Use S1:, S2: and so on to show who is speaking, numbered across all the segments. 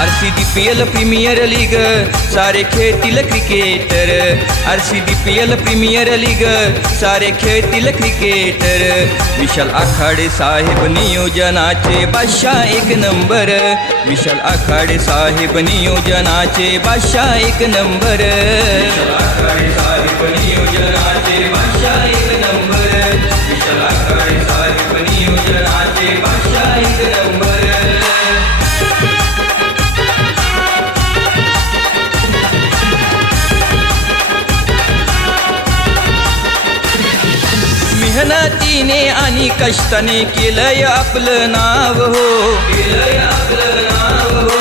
S1: R C D P L premier league सारे खेळतील cricketer. R C D P L premier league सारे खेळतील cricketer. विशाल आखाडे साहेब नियोजनाचे बादशाह एक नंबर. विशाल आखाडे साहेब नियोजनाचे बादशाह एक नंबर. मेहनतीने आणि कष्टाने केलंय आपलं नाव हो. केलंय आपलं नाव हो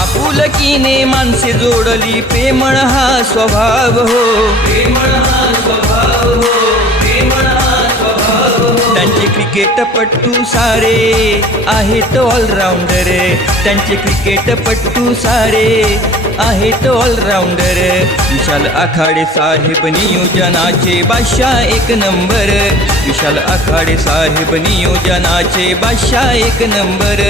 S1: आपुलकीने माणसे जोडली प्रेमळ हा स्वभाव हो. प्रेमळ हा स्वभाव हो प्रेमळ हा स्वभाव हो त्यांचे क्रिकेटपट्टू सारे आहेत ऑलराऊंडर त्यांचे क्रिकेटपट्टू सारे आहेत ऑलराऊंडर विशाल आखाडे साहेब नियोजनाचे बादशाह एक नंबर. विशाल आखाडे साहेब नियोजनाचे बादशाह एक नंबर.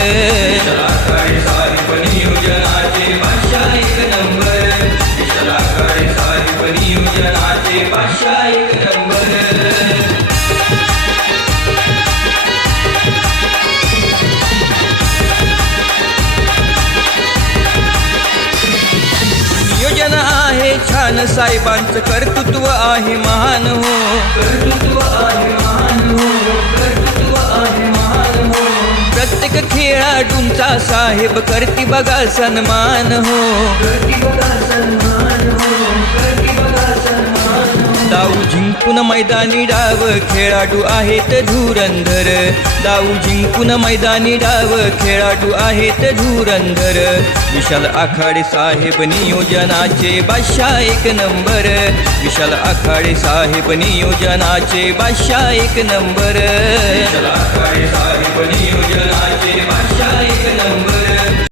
S1: ज्ञान साहेबांचं कर्तृत्व आहे महान हो. कर्तृत्व आहे महान हो. कर्तृत्व आहे महान हो. प्रत्येक खेळाडूंचा साहेब करती बघा सन्मान हो. करती बघा सन्मान जिंकून मैदानी डाव खेळाडू आहेत धुरंधर. डाऊ जिंकून मैदानी डाव खेळाडू आहेत धुरंधर. विशाल आखाडे साहेब नियोजनाचे बादशाह एक नंबर. विशाल आखाडे साहेब नियोजनाचे बादशाह एक नंबर.